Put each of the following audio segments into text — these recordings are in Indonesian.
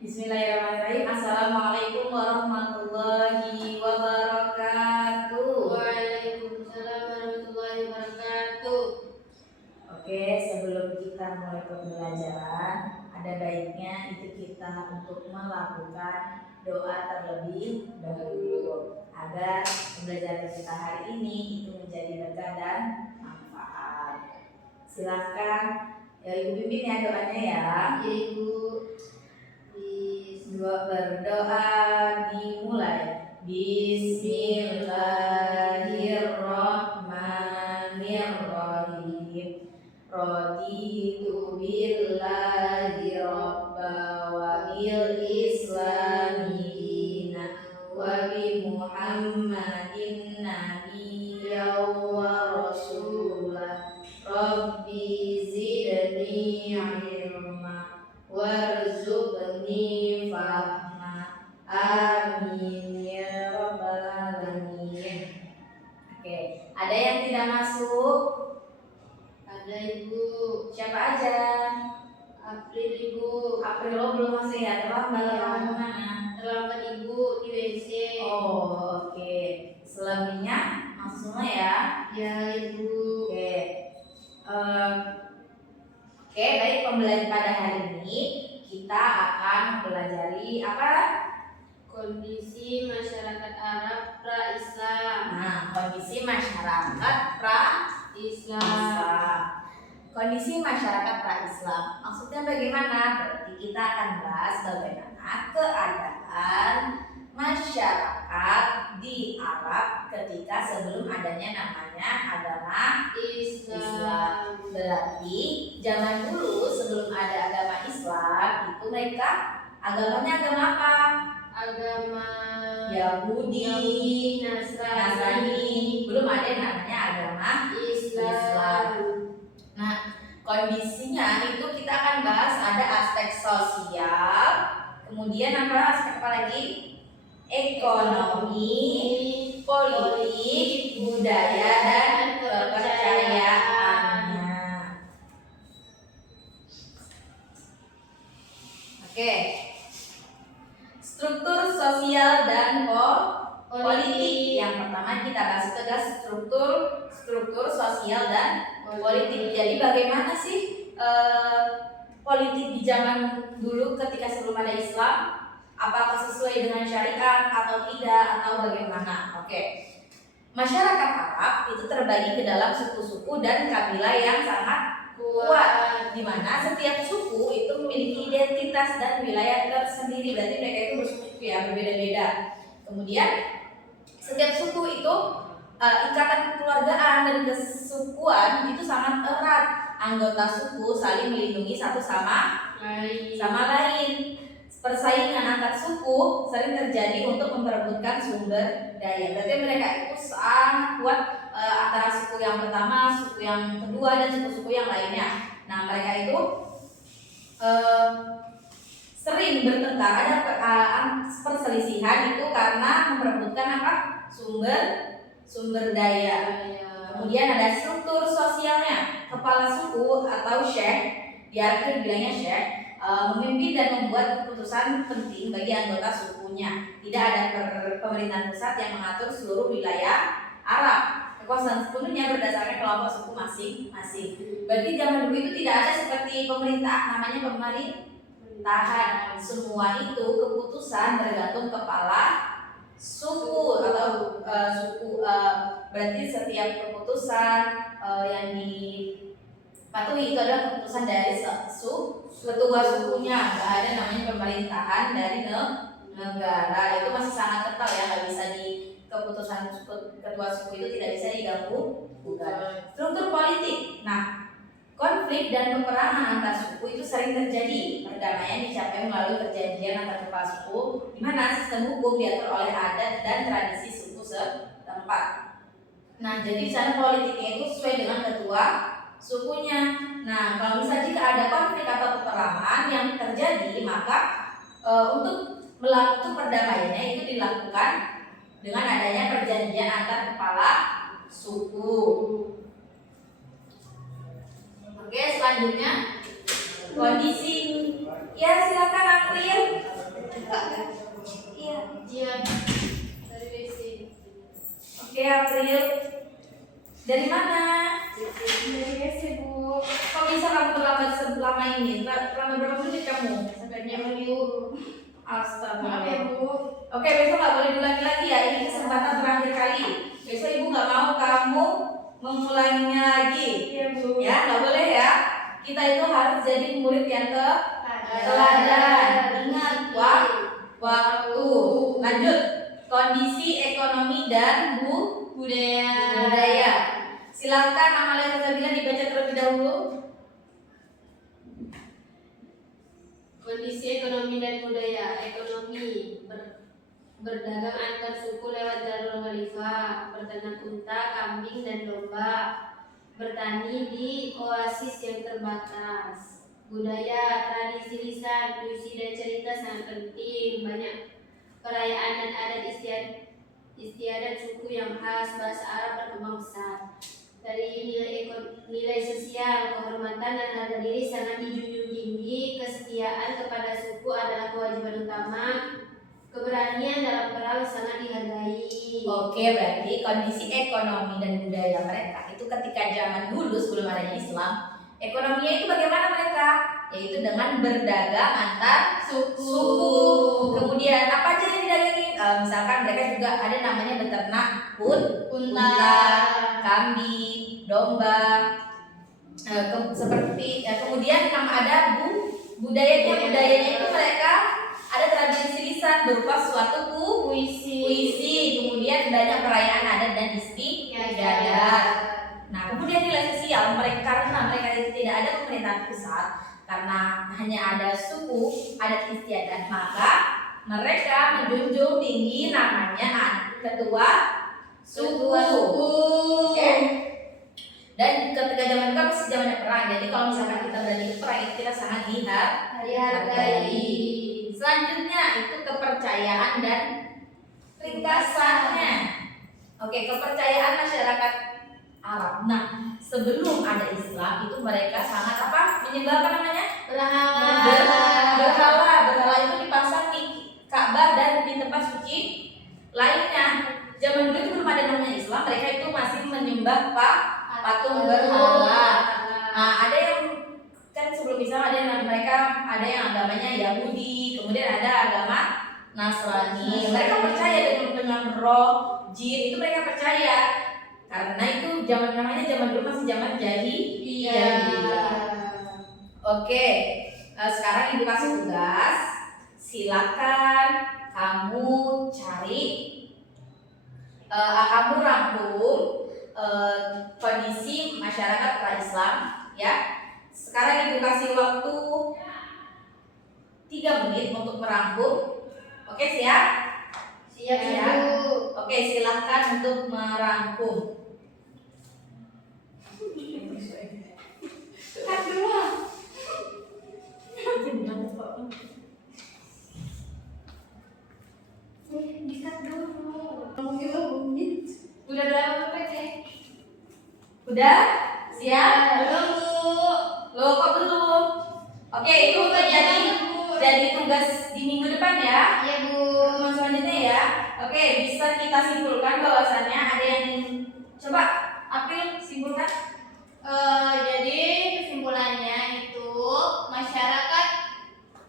Bismillahirrahmanirrahim. Assalamualaikum warahmatullahi wabarakatuh. Waalaikumsalam warahmatullahi wabarakatuh. Oke, sebelum kita mulai pembelajaran, ada baiknya itu kita untuk melakukan doa terlebih dahulu agar pembelajaran kita hari ini itu menjadi berkah dan manfaat. Silakan Ibu pimpin ya doanya ya. Ya Ibu. Berdoa dimulai. Bismillahirrahmanirrahim. Raditu billahi rabba wa bil islami dina wa bi Muhammadin nabiyya wa rasulah. Rabbi zidni ilma warzuqni fahma. Amin ya rabbal alamin. Oke, ada yang tidak masuk? Ada Ibu. Siapa aja? April Ibu. April lo belum masuk ya? Terlambat Iya. kamu mana? Terlambat Ibu di WC. Oh, oke. Selebihnya masuk semua ya? Ya Ibu. Oke. Oke, baik, pembelajaran pada hari ini kita akan mempelajari apa? Kondisi masyarakat Arab pra-Islam. Nah, kondisi masyarakat Islam. pra-Islam. Kondisi masyarakat pra-Islam maksudnya bagaimana? Berarti kita akan bahas bagaimana keadaan masyarakat di Arab ketika sebelum adanya namanya agama Islam. Berarti zaman dulu sebelum ada agama Islam itu mereka agamanya agama apa? Agama Yahudi, Nasrani. Belum ada yang namanya agama Islam. Nah, kondisinya itu kita akan bahas ada aspek sosial, kemudian aspek apa lagi? Ekonomi, politik, budaya, dan kepercayaannya. Oke. Struktur sosial dan politik. Yang pertama kita bahas itu adalah struktur sosial dan politik. Jadi bagaimana sih politik di zaman dulu ketika sebelum ada Islam? Apakah sesuai dengan syariat atau tidak atau bagaimana? Oke. Masyarakat Arab itu terbagi ke dalam suku-suku dan kabilah yang sangat kuat, di mana setiap suku itu memiliki identitas dan wilayah tersendiri. Berarti mereka itu bersuku ya, berbeda-beda. Kemudian setiap suku itu ikatan kekeluargaan dan kesukuan itu sangat erat. Anggota suku saling melindungi satu sama lain. Persaingan antar suku sering terjadi untuk memperebutkan sumber daya. Berarti mereka itu sangat kuat antara suku yang pertama, suku yang kedua, dan suku-suku yang lainnya. Nah, mereka itu sering bertengkar, ada perselisihan itu karena memperebutkan apa? Sumber daya. Kemudian ada struktur sosialnya. Kepala suku atau syekh, di Arab bilangnya syekh, memimpin dan membuat keputusan penting bagi anggota sukunya. Tidak ada pemerintahan pusat yang mengatur seluruh wilayah Arab. Kekuasaan sepenuhnya berdasarkan kelompok suku masing-masing. Berarti zaman dulu itu tidak ada seperti pemerintah, namanya pemerintahan. Semua itu keputusan tergantung kepala suku atau suku. Berarti setiap keputusan yang dipatuhi itu adalah keputusan dari ketua sukunya. Nggak ada namanya pemerintahan dari negara. Itu masih sangat kental ya, nggak bisa di keputusan ketua suku itu tidak bisa diganggu. Struktur politik. Nah, konflik dan peperangan antar suku itu sering terjadi. Perdamaian dicapai melalui perjanjian antar kepala suku, di mana sistem hukum diatur oleh adat dan tradisi suku setempat. Nah, jadi di sana politiknya itu sesuai dengan ketua sukunya. Nah, kalau misalnya jika ada konflik atau peperangan yang terjadi, maka untuk melakukan perdamaiannya itu dilakukan dengan adanya perjanjian antar kepala suku. Oke, selanjutnya kondisi. Ya, silakan April. April. Dari mana? Dari WC, Bu. Kok bisa kamu terlambat selama ini? Terlambat berapa menit kamu? Sampai nyamuk. Astaga. Maaf ya, Bu. Oke, besok nggak boleh diulangi lagi ya. Ini kesempatan terakhir kali. Besok ibu nggak mau kamu mengulanginya lagi. Iya, Bu. Ya, nggak boleh ya. Kita itu harus jadi murid yang teladan. Ingat waktu. Lanjut. Kondisi ekonomi dan budaya. Silakan Amalia Rosabila dibaca terlebih dahulu. Kondisi ekonomi dan budaya. Ekonomi berdagang antar suku lewat jalur khalifah, berternak unta, kambing dan domba, bertani di oasis yang terbatas. Budaya, tradisi lisan, puisi dan cerita sangat penting. Banyak perayaan dan adat istiadat suku yang khas. Bahasa Arab berkembang pesat. Dari nilai sosial, kehormatan dan harga diri sangat dijunjung tinggi. Kesetiaan kepada suku adalah kewajiban utama. Keberanian dalam perang sangat dihargai. Oke, berarti kondisi ekonomi dan budaya mereka itu ketika zaman dulu sebelum adanya Islam, ekonominya itu bagaimana mereka? Yaitu dengan berdagang antar suku. Kemudian apa aja yang didagangi? Misalkan mereka juga ada namanya beternak unta, kambing, domba. Kemudian ada budayanya itu mereka ada tradisi lisan berupa suatu puisi, kemudian banyak perayaan adat dan istiadat. Nah, kemudian nilai sosial mereka, karena mereka itu tidak ada pemerintahan pusat, karena hanya ada suku, adat istiadat, maka mereka menjunjung tinggi namanya ketua suku. Oke. Dan ketika zaman itu masih zamannya perang, jadi kalau misalkan kita berani perang itu kita sangat dihargai. Selanjutnya itu kepercayaan dan ringkasannya. Oke, kepercayaan masyarakat Arab. Nah, sebelum ada Islam itu mereka sangat menyembah berhala itu dipasang di Ka'bah dan di tempat suci lainnya. Zaman dulu itu belum ada namanya Islam, mereka itu masih menyembah patung berhala. Nah, ada yang kan sebelum Islam mereka ada yang agamanya Yahudi, kemudian ada agama Nasrani. Mereka percaya dengan roh, jin, itu mereka percaya. Karena itu zaman dulu masih zaman jahiliyah. Oke, sekarang ibu kasih tugas. Silakan kamu cari, kamu rangkum kondisi masyarakat pra-Islam, ya. Sekarang ibu kasih waktu 3 menit untuk merangkum. Oke, siap? Siap, Bu. Oke, silakan untuk merangkum. Kan dulu. Dikat dulu. Udah berapa menit? Udah? Siap? Belum, Bu. Loh, kok belum? Oke, itu udah jadi tugas di minggu depan ya. Iya, Bu. Pertemuan selanjutnya ya. Oke, bisa kita simpulkan bahwasannya ada yang coba April simpulkan. Jadi kesimpulannya itu masyarakat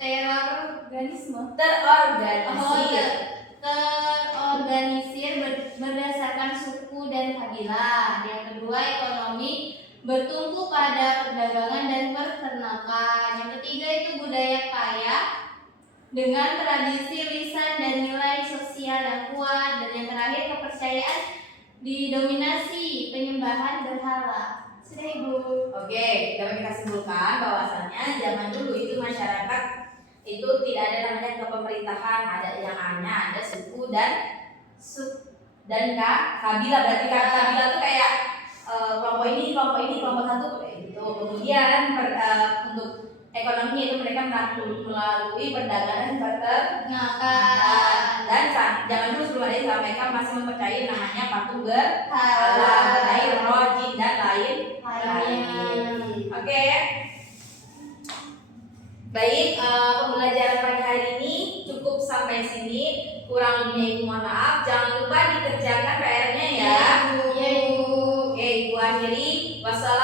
terorganisir berdasarkan suku dan kabilah. Yang kedua, ekonomi bertumpu pada perdagangan dan peternakan. Yang ketiga itu budaya kaya dengan tradisi lisan dan nilai sosial yang kuat. Dan yang terakhir, kepercayaan didominasi penyembahan berhala. Sudah, Ibu. Oke, dapat kita simpulkan bahwasannya zaman dulu itu masyarakat itu tidak ada namanya kepemerintahan, ada suku dan kabilah. Berarti kabilah itu kayak kelompok ini, kelompok satu kayak gitu. Kemudian untuk ekonominya itu mereka melalui perdagangan peternakan. Dan zaman dulu sebelum ada Islam mereka masih mempercayai namanya patung berhala, mengenai roh, jin dan lain. Oke. Baik, pembelajaran pagi hari ini cukup sampai sini. Kurang lebihnya ibu mohon maaf. Jangan lupa dikerjakan PR-nya ya. Wassalamualaikum